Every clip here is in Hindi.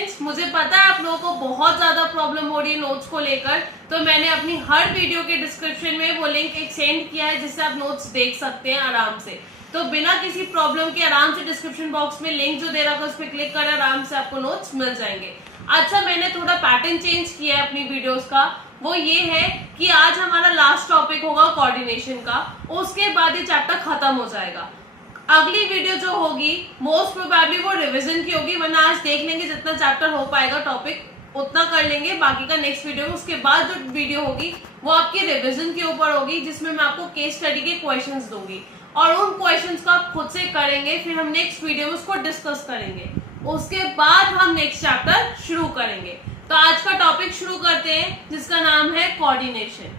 स्टूडेंट्स, मुझे पता है आप लोगों को बहुत ज्यादा प्रॉब्लम हो रही है नोट्स को लेकर, तो मैंने अपनी हर वीडियो के डिस्क्रिप्शन में वो लिंक एक सेंड किया है जिससे आप नोट्स देख सकते हैं आराम से। तो बिना किसी प्रॉब्लम के आराम से डिस्क्रिप्शन बॉक्स में लिंक जो दे रखा है उस पर क्लिक कर आराम से आपको नोट्स मिल जाएंगे। अच्छा, मैंने थोड़ा पैटर्न चेंज किया है अपनी वीडियोस का। वो ये है कि आज हमारा लास्ट टॉपिक होगा कोऑर्डिनेशन का, उसके बाद ये चैप्टर खत्म हो जाएगा। अगली वीडियो जो होगी मोस्ट प्रोबेबली वो रिवीजन की होगी, वरना आज देख लेंगे जितना चैप्टर हो पाएगा टॉपिक उतना कर लेंगे, बाकी का नेक्स्ट वीडियो में। उसके बाद जो वीडियो होगी वो आपकी रिवीजन के ऊपर होगी, जिसमें मैं आपको केस स्टडी के क्वेश्चंस दूंगी और उन क्वेश्चंस को आप खुद से करेंगे, फिर हम नेक्स्ट वीडियो में उसको डिस्कस करेंगे। उसके बाद हम नेक्स्ट चैप्टर शुरू करेंगे। तो आज का टॉपिक शुरू करते हैं जिसका नाम है कोऑर्डिनेशन।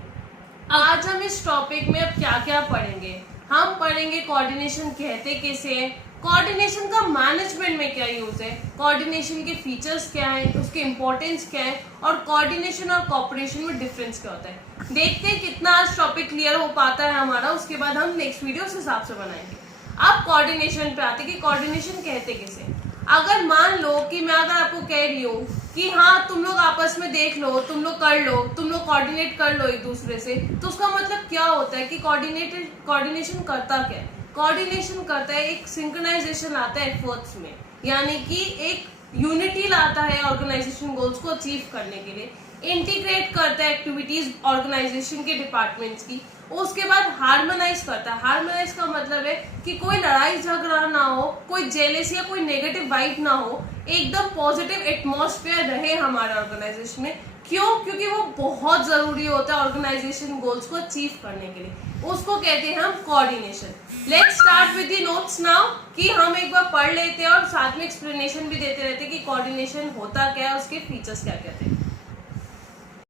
आज हम इस टॉपिक में अब क्या क्या पढ़ेंगे? हम पढ़ेंगे कोऑर्डिनेशन कहते किसे हैं, कोऑर्डिनेशन का मैनेजमेंट में क्या यूज है, कोऑर्डिनेशन के फीचर्स क्या है, उसके इंपॉर्टेंस क्या है और कोऑर्डिनेशन और कोऑपरेशन में डिफरेंस क्या होता है। देखते हैं कितना आज टॉपिक क्लियर हो पाता है हमारा, उसके बाद हम नेक्स्ट वीडियो उस हिसाब से बनाएंगे। अब कोऑर्डिनेशन पे आते कि कोऑर्डिनेशन कहते किसे। अगर मान लो कि मैं अगर आपको कह रही हूँ कि हाँ तुम लोग आपस में देख लो, तुम लोग कर लो, तुम लोग कोऑर्डिनेट कर लो एक दूसरे से, तो उसका मतलब क्या होता है कि कोऑर्डिनेशन करता क्या है? कोऑर्डिनेशन करता है एक सिंक्रोनाइजेशन आता है एफर्ट्स में, यानी कि एक यूनिटी लाता है ऑर्गेनाइजेशन गोल्स को अचीव करने के लिए, इंटीग्रेट करता है एक्टिविटीज ऑर्गेनाइजेशन के डिपार्टमेंट्स की, उसके बाद हार्मोनाइज करता है। हार्मोनाइज का मतलब है कि कोई लड़ाई झगड़ा ना हो, कोई जेलसी या कोई नेगेटिव वाइब ना हो, एकदम पॉजिटिव एटमॉस्फेयर रहे हमारे ऑर्गेनाइजेशन में। क्यों? क्योंकि वो बहुत जरूरी होता है ऑर्गेनाइजेशन गोल्स को अचीव करने के लिए। उसको कहते हैं हम coordination. Let's start with the notes now, कि हम एक बार पढ़ लेते हैं और साथ में एक्सप्लेनेशन भी देते रहते हैं कि कोऑर्डिनेशन होता क्या है, उसके फीचर्स क्या कहते हैं।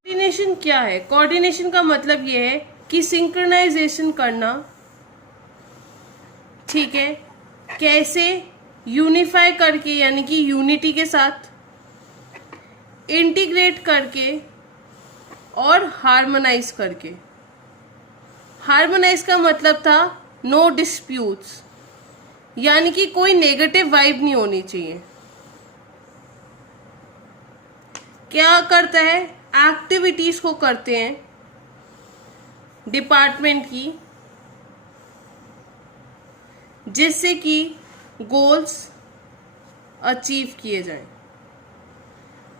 कोऑर्डिनेशन क्या है? कोऑर्डिनेशन का मतलब ये है कि सिंक्रोनाइजेशन करना, ठीक है, कैसे? यूनिफाई करके यानी कि यूनिटी के साथ, इंटीग्रेट करके और हार्मोनाइज करके। हार्मोनाइज का मतलब था नो डिस्प्यूट्स, यानी कि कोई नेगेटिव वाइब नहीं होनी चाहिए। क्या करता है? एक्टिविटीज को करते हैं डिपार्टमेंट की, जिससे कि गोल्स अचीव किए जाएं।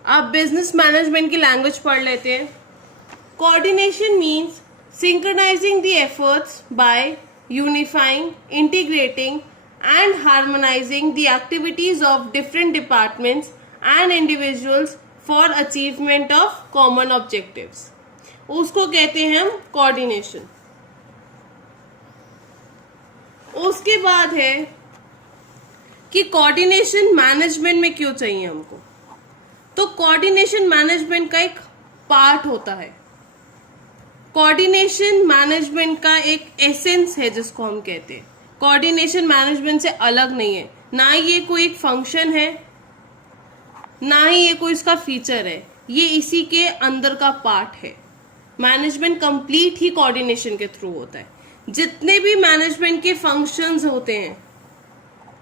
आप बिजनेस मैनेजमेंट की लैंग्वेज पढ़ लेते हैं। Coordination means synchronising the efforts bye unifying, integrating and harmonising the activities of different departments and individuals for achievement of common objectives. उसको कहते हैं हम कोऑर्डिनेशन। उसके बाद है कि कोऑर्डिनेशन मैनेजमेंट में क्यों चाहिए हमको। तो कोऑर्डिनेशन मैनेजमेंट का एक पार्ट होता है। कोऑर्डिनेशन मैनेजमेंट का एक एसेंस है जिसको हम कहते हैं। कोऑर्डिनेशन मैनेजमेंट से अलग नहीं है, ना ये कोई एक फंक्शन है, ना ही ये कोई इसका फीचर है, ये इसी के अंदर का पार्ट है। मैनेजमेंट कंप्लीट ही कोऑर्डिनेशन के थ्रू होता है। जितने भी मैनेजमेंट के फंक्शंस होते हैं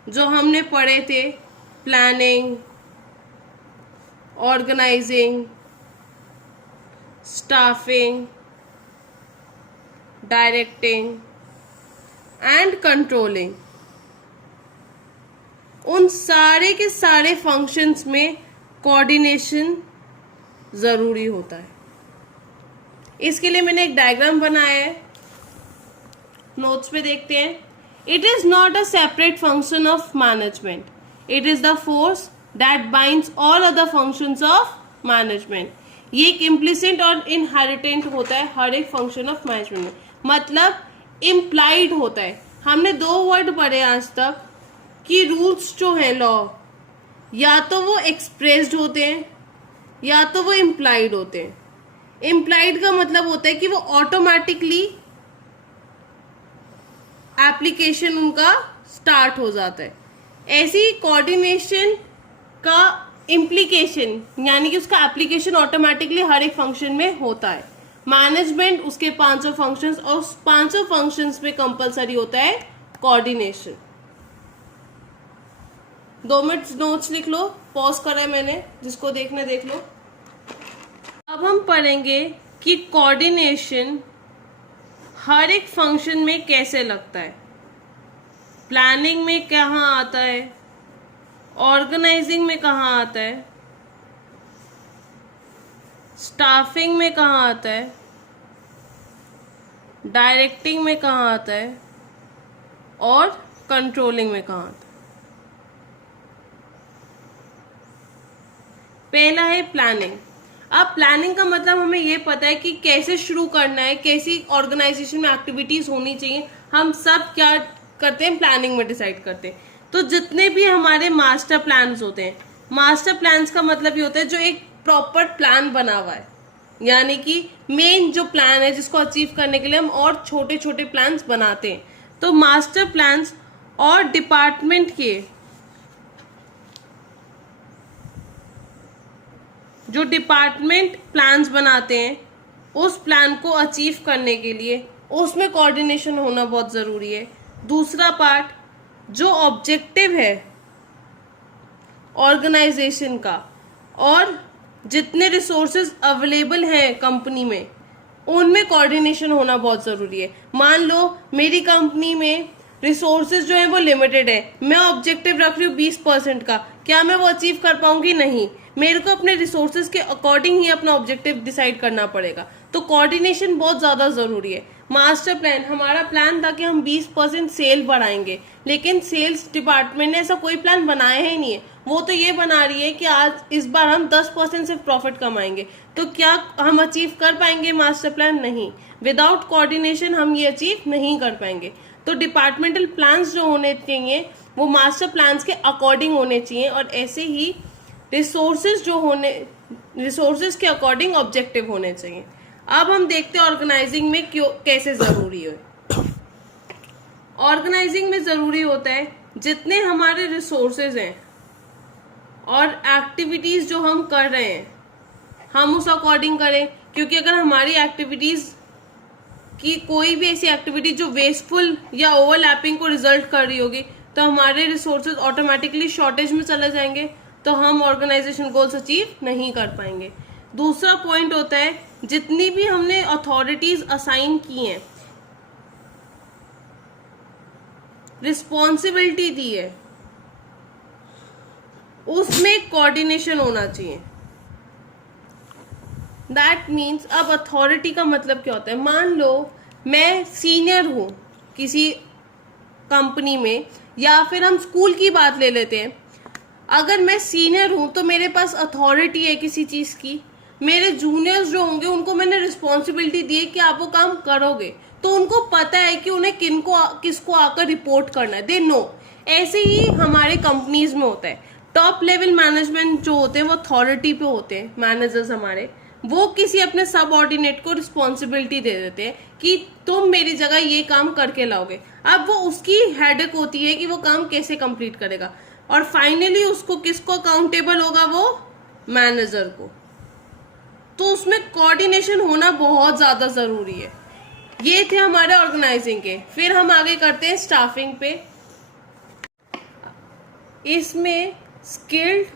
जो हमने पढ़े थे, planning, organising, staffing, directing and controlling, उन सारे के सारे फंक्शंस में कोऑर्डिनेशन जरूरी होता है। इसके लिए मैंने एक डायग्राम बनाया है, नोट्स पे देखते हैं। It is not a separate function of management, it is the force that binds all other functions of management. ये एक इम्प्लिसिट और इनहेरिटेंट होता है हर एक फंक्शन ऑफ मैनेजमेंट में, मतलब इम्प्लाइड होता है। हमने दो वर्ड पढ़े आज तक कि रूल्स जो है लॉ, या तो वो एक्सप्रेस्ड होते हैं या तो वो इम्प्लाइड होते हैं। इम्प्लाइड का मतलब होता है कि वो ऑटोमेटिकली एप्लीकेशन उनका स्टार्ट हो जाता है। ऐसी कोऑर्डिनेशन का इम्प्लीकेशन यानी कि उसका एप्लीकेशन ऑटोमेटिकली हर एक फंक्शन में होता है। मैनेजमेंट उसके 500 फंक्शंस और उस 500 फंक्शंस में कंपलसरी होता है कोऑर्डिनेशन। 2 मिनट नोट्स लिख लो, पॉज करा है मैंने, जिसको देखना देख लो। अब हम पढ़ेंगे कि कोऑर्डिनेशन हर एक फंक्शन में कैसे लगता है। प्लानिंग में कहाँ आता है, ऑर्गेनाइजिंग में कहाँ आता है, स्टाफिंग में कहाँ आता है, डायरेक्टिंग में कहाँ आता है और कंट्रोलिंग में कहाँ आता है। पहला है प्लानिंग। अब प्लानिंग का मतलब हमें ये पता है कि कैसे शुरू करना है, कैसी ऑर्गेनाइजेशन में एक्टिविटीज होनी चाहिए, हम सब क्या करते हैं प्लानिंग में डिसाइड करते हैं। तो जितने भी हमारे मास्टर प्लान्स होते हैं, मास्टर प्लान्स का मतलब ये होता है जो एक प्रॉपर प्लान बना हुआ है, यानी कि मेन जो प्लान है जिसको अचीव करने के लिए हम और छोटे छोटे प्लान्स बनाते हैं। तो मास्टर प्लान्स और डिपार्टमेंट के जो डिपार्टमेंट प्लान्स बनाते हैं, उस प्लान को अचीव करने के लिए उसमें कोऑर्डिनेशन होना बहुत ज़रूरी है। दूसरा पार्ट जो ऑब्जेक्टिव है ऑर्गेनाइजेशन का और जितने रिसोर्सेज अवेलेबल हैं कंपनी में, उनमें कोऑर्डिनेशन होना बहुत ज़रूरी है। मान लो मेरी कंपनी में रिसोर्सेज जो है वो लिमिटेड है, मैं ऑब्जेक्टिव रख रही हूँ 20% का, क्या मैं वो अचीव कर पाऊंगी? नहीं, मेरे को अपने रिसोर्सेज के अकॉर्डिंग ही अपना ऑब्जेक्टिव डिसाइड करना पड़ेगा। तो कोऑर्डिनेशन बहुत ज़्यादा ज़रूरी है। मास्टर प्लान, हमारा प्लान था कि हम 20% सेल बढ़ाएंगे, लेकिन सेल्स डिपार्टमेंट ने ऐसा कोई प्लान बनाया ही नहीं है। वो तो ये बना रही है कि आज इस बार हम 10% सिर्फ प्रॉफिट कमाएंगे। तो क्या हम अचीव कर पाएंगे मास्टर प्लान? नहीं, विदाउट कोऑर्डिनेशन हम ये अचीव नहीं कर पाएंगे। तो डिपार्टमेंटल प्लान्स जो होने चाहिए वो मास्टर प्लान्स के अकॉर्डिंग होने चाहिए, और ऐसे ही रिसोर्सेज के अकॉर्डिंग ऑब्जेक्टिव होने चाहिए। अब हम देखते हैं ऑर्गेनाइजिंग में क्यों कैसे जरूरी है। ऑर्गेनाइजिंग में जरूरी होता है जितने हमारे रिसोर्सेज हैं और एक्टिविटीज जो हम कर रहे हैं हम उस अकॉर्डिंग करें, क्योंकि अगर हमारी एक्टिविटीज की कोई भी ऐसी एक्टिविटी जो वेस्टफुल या ओवरलैपिंग को रिजल्ट कर रही होगी तो हमारे रिसोर्सेज ऑटोमेटिकली शॉर्टेज में चले जाएंगे, तो हम ऑर्गेनाइजेशन गोल्स अचीव नहीं कर पाएंगे। दूसरा पॉइंट होता है जितनी भी हमने अथॉरिटीज असाइन की हैं, रिस्पॉन्सिबिलिटी दी है, उसमें कोऑर्डिनेशन होना चाहिए। दैट मीन्स अब अथॉरिटी का मतलब क्या होता है? मान लो मैं सीनियर हूं किसी कंपनी में, या फिर हम स्कूल की बात ले लेते हैं। अगर मैं सीनियर हूं तो मेरे पास अथॉरिटी है किसी चीज की, मेरे जूनियर्स जो होंगे उनको मैंने रिस्पॉन्सिबिलिटी दी है कि आप वो काम करोगे, तो उनको पता है कि उन्हें किसको आकर रिपोर्ट करना है, दे नो। ऐसे ही हमारे कंपनीज में होता है। टॉप लेवल मैनेजमेंट जो होते हैं वो अथॉरिटी पे होते हैं, मैनेजर्स हमारे, वो किसी अपने सबऑर्डिनेट को रिस्पॉन्सिबिलिटी दे देते हैं कि तुम मेरी जगह ये काम करके लाओगे। अब वो उसकी हेडेक होती है कि वो काम कैसे कंप्लीट करेगा, और फाइनली उसको किसको अकाउंटेबल होगा? वो मैनेजर को। तो उसमें कोऑर्डिनेशन होना बहुत ज्यादा जरूरी है। ये थे हमारे ऑर्गेनाइजिंग के। फिर हम आगे करते हैं स्टाफिंग पे। इसमें स्किल्ड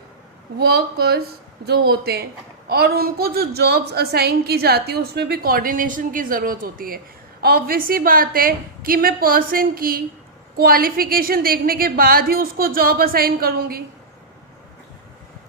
वर्कर्स जो होते हैं और उनको जो जॉब्स असाइन की जाती है उसमें भी कोऑर्डिनेशन की ज़रूरत होती है। ऑब्वियसली बात है कि मैं पर्सन की क्वालिफिकेशन देखने के बाद ही उसको जॉब असाइन करूंगी।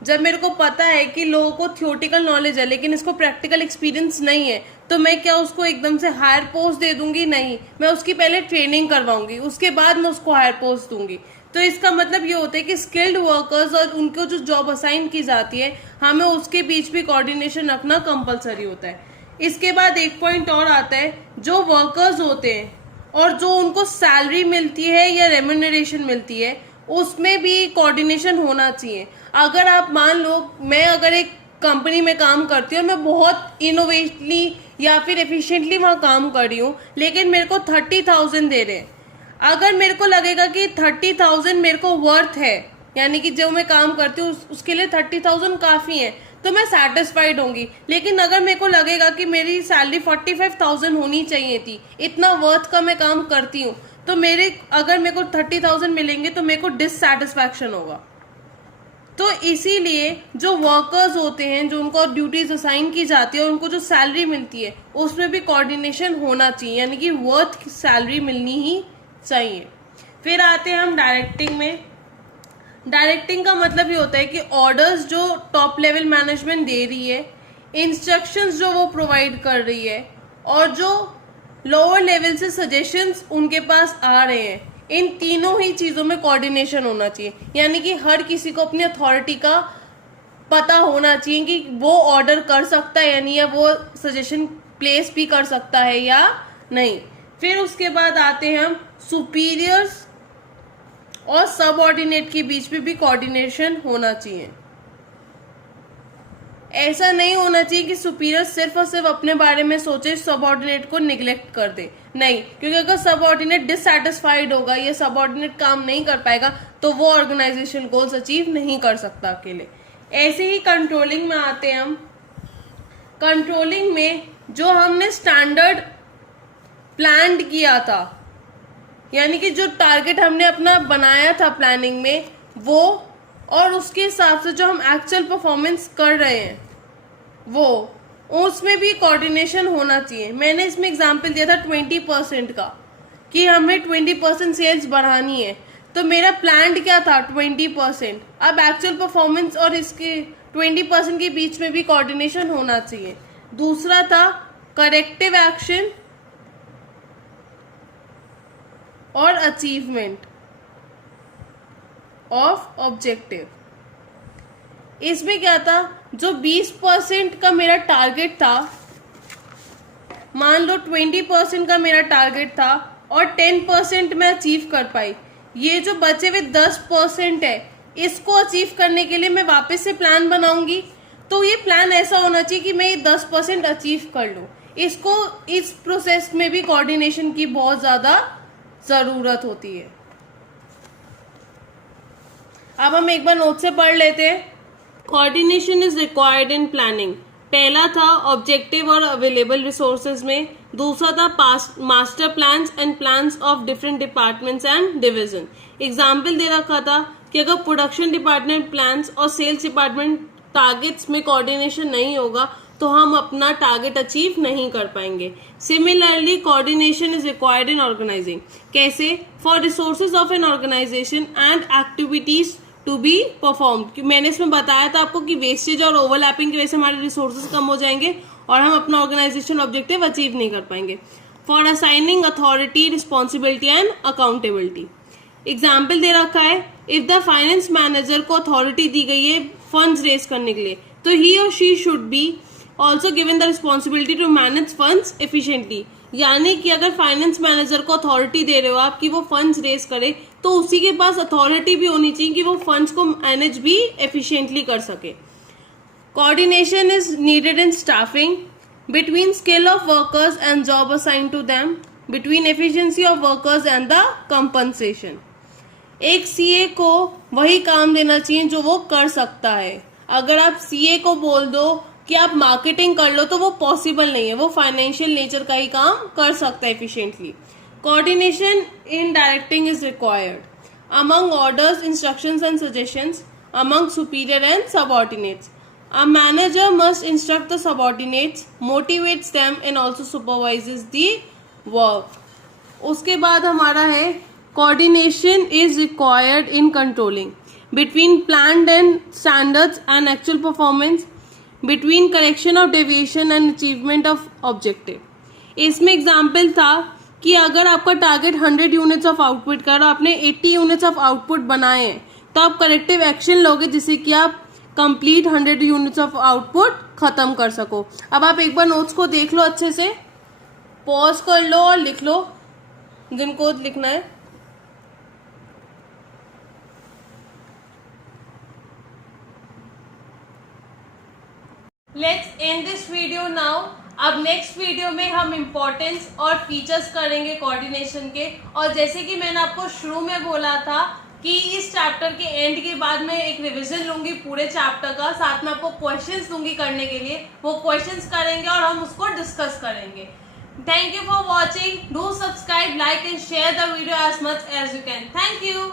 जब मेरे को पता है कि लोगों को थियोरेटिकल नॉलेज है लेकिन इसको प्रैक्टिकल एक्सपीरियंस नहीं है, तो मैं क्या उसको एकदम से हायर पोस्ट दे दूंगी? नहीं, मैं उसकी पहले ट्रेनिंग करवाऊंगी, उसके बाद मैं उसको हायर पोस्ट दूंगी। तो इसका मतलब ये होता है कि स्किल्ड वर्कर्स और उनको जो जॉब असाइन की जाती है हमें उसके बीच भी कोऑर्डिनेशन रखना कंपलसरी होता है। इसके बाद एक पॉइंट और आता है, जो वर्कर्स होते हैं और जो उनको सैलरी मिलती है या रेम्यूनरेशन मिलती है उसमें भी कोऑर्डिनेशन होना चाहिए। अगर आप मान लो मैं अगर एक कंपनी में काम करती हूँ और मैं बहुत इनोवेटली या फिर एफिशिएंटली वहाँ काम कर रही हूँ, लेकिन मेरे को 30,000 दे रहे हैं, अगर मेरे को लगेगा कि 30,000 मेरे को वर्थ है, यानी कि जो मैं काम करती हूँ उसके लिए 30,000 काफ़ी है, तो मैं सेटिस्फाइड होंगी। लेकिन अगर मेरे को लगेगा कि मेरी सैलरी 45,000 होनी चाहिए थी, इतना वर्थ का मैं काम करती हूँ, तो अगर मेरे को 30,000 मिलेंगे तो मेरे को डिससेटिस्फैक्शन होगा। तो इसीलिए जो वर्कर्स होते हैं, जो उनको ड्यूटीज असाइन की जाती है और उनको जो सैलरी मिलती है उसमें भी कोऑर्डिनेशन होना चाहिए, यानी कि वर्थ सैलरी मिलनी ही चाहिए। फिर आते हैं हम डायरेक्टिंग में। डायरेक्टिंग का मतलब ये होता है कि ऑर्डर्स जो टॉप लेवल मैनेजमेंट दे रही है, इंस्ट्रक्शंस जो वो प्रोवाइड कर रही है, और जो लोअर लेवल से सजेशंस उनके पास आ रहे हैं, इन तीनों ही चीज़ों में कोऑर्डिनेशन होना चाहिए। यानी कि हर किसी को अपनी अथॉरिटी का पता होना चाहिए कि वो ऑर्डर कर सकता है या नहीं, या वो सजेशन प्लेस भी कर सकता है या नहीं। फिर उसके बाद आते हैं हम सुपीरियर्स और सबऑर्डिनेट के बीच में भी कोऑर्डिनेशन होना चाहिए। ऐसा नहीं होना चाहिए कि सुपीरियर सिर्फ और सिर्फ अपने बारे में सोचे, सबऑर्डिनेट को निग्लेक्ट कर दे, नहीं। क्योंकि अगर सबऑर्डिनेट डिससैटिस्फाइड होगा या सबऑर्डिनेट काम नहीं कर पाएगा तो वो ऑर्गेनाइजेशन गोल्स अचीव नहीं कर सकता अकेले। ऐसे ही कंट्रोलिंग में आते हैं हम। कंट्रोलिंग में जो हमने स्टैंडर्ड प्लान किया था, यानी कि जो टारगेट हमने अपना बनाया था प्लानिंग में, वो और उसके हिसाब से जो हम एक्चुअल परफॉर्मेंस कर रहे हैं वो, उसमें भी कोऑर्डिनेशन होना चाहिए। मैंने इसमें एग्जांपल दिया था 20% का, कि हमें 20% सेल्स बढ़ानी है, तो मेरा प्लान क्या था 20%। अब एक्चुअल परफॉर्मेंस और इसके 20% के बीच में भी कोऑर्डिनेशन होना चाहिए। दूसरा था करेक्टिव एक्शन और अचीवमेंट ऑफ ऑब्जेक्टिव। इसमें क्या था, जो 20% का मेरा टारगेट था, मान लो 20% का मेरा टारगेट था और 10% मैं अचीव कर पाई, ये जो बचे हुए 10% है, इसको अचीव करने के लिए मैं वापस से प्लान बनाऊंगी। तो ये प्लान ऐसा होना चाहिए कि मैं ये 10% अचीव कर लूँ। इसको, इस प्रोसेस में भी कोऑर्डिनेशन की बहुत ज़्यादा ज़रूरत होती है। अब हम एक बार नोट से पढ़ लेते हैं। Coordination is required in planning. पहला था ऑब्जेक्टिव और अवेलेबल रिसोर्सेज में। दूसरा था master plans and plans of different departments and division. Example दे रखा था कि अगर प्रोडक्शन डिपार्टमेंट प्लान्स और सेल्स डिपार्टमेंट टारगेट्स में कोऑर्डिनेशन नहीं होगा तो हम अपना टारगेट अचीव नहीं कर पाएंगे। Similarly coordination is required in organising. कैसे? For resources of an organisation and activities to be perform. मैंने इसमें बताया था आपको कि वेस्टेज और ओवरलैपिंग की वजह से हमारे रिसोर्सेज कम हो जाएंगे और हम अपना ऑर्गेनाइजेशन ऑब्जेक्टिव अचीव नहीं कर पाएंगे। For assigning authority, responsibility and accountability. Example दे रखा है, इफ द फाइनेंस मैनेजर को अथॉरिटी दी गई है फंड्स रेज करने के लिए, तो ही और she should be also given the responsibility to manage funds efficiently. यानी कि अगर फाइनेंस मैनेजर को अथॉरिटी दे रहे हो आप कि वो फंड्स रेज करे, तो उसी के पास अथॉरिटी भी होनी चाहिए कि वो फंड्स को मैनेज भी एफिशिएंटली कर सके। Coordination is needed in staffing between skill of workers and job assign to them, between efficiency of workers and the compensation. एक सीए को वही काम देना चाहिए जो वो कर सकता है। अगर आप सीए को बोल दो कि आप मार्केटिंग कर लो तो वो पॉसिबल नहीं है, वो फाइनेंशियल नेचर का ही काम कर सकता है efficiently. Coordination in directing is required among orders, instructions and suggestions among superior and subordinates. A manager must instruct the subordinates, motivates them and also supervises the work. उसके बाद हमारा है coordination is required in controlling between planned and standards and actual performance, between correction of deviation and achievement of objective. इसमें एग्जाम्पल था कि अगर आपका टारगेट 100 यूनिट्स ऑफ आउटपुट का और आपने 80 यूनिट्स ऑफ आउटपुट बनाए हैं तो आप करेक्टिव एक्शन लोगे जिससे कि आप कंप्लीट 100 यूनिट्स ऑफ आउटपुट खत्म कर सको। अब आप एक बार नोट्स को देख लो, अच्छे से पॉज कर लो और लिख लो जिनको लिखना है। Let's end this video now. अब नेक्स्ट वीडियो में हम इम्पोर्टेंस और फीचर्स करेंगे कोऑर्डिनेशन के। और जैसे कि मैंने आपको शुरू में बोला था कि इस चैप्टर के एंड के बाद मैं एक रिवीजन लूंगी पूरे चैप्टर का, साथ में आपको क्वेश्चंस दूंगी करने के लिए। वो क्वेश्चंस करेंगे और हम उसको डिस्कस करेंगे। Thank you for watching. Do subscribe, like and share the video as much as you can. Thank you.